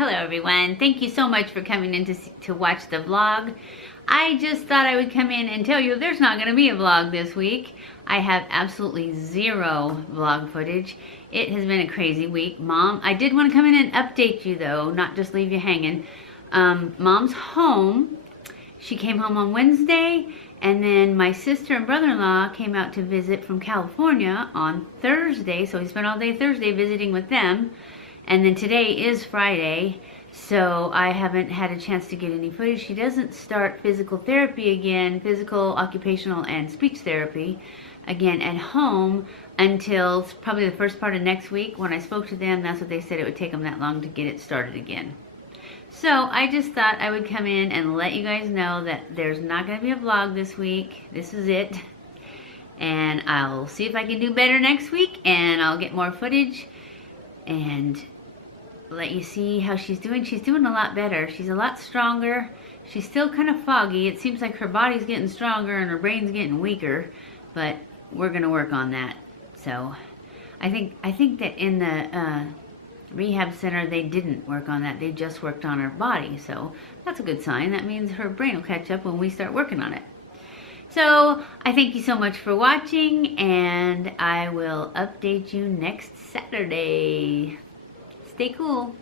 Hello everyone. Thank you so much for coming in to watch the vlog. I just thought I would come in and tell you there's not going to be a vlog this week. I have absolutely zero vlog footage. It has been a crazy week. Mom, I did want to come in and update you though, not just leave you hanging. Mom's home. She came home on Wednesday, and then my sister and brother-in-law came out to visit from California on Thursday, so we spent all day Thursday visiting with them. And then today is Friday, so I haven't had a chance to get any footage. She doesn't start physical therapy again, physical, occupational, and speech therapy again at home until probably the first part of next week. When I spoke to them, that's what they said, it would take them that long to get it started again. So I just thought I would come in and let you guys know that there's not going to be a vlog this week. This is it. And I'll see if I can do better next week, and I'll get more footage and let you see how she's doing. She's doing a lot better. She's a lot stronger. She's still kind of foggy. It seems like her body's getting stronger and her brain's getting weaker, but we're going to work on that. So I think that in the rehab center they didn't work on that. They just worked on her body. So that's a good sign. That means her brain will catch up when we start working on it. So I thank you so much for watching, and I will update you next Saturday. Stay cool.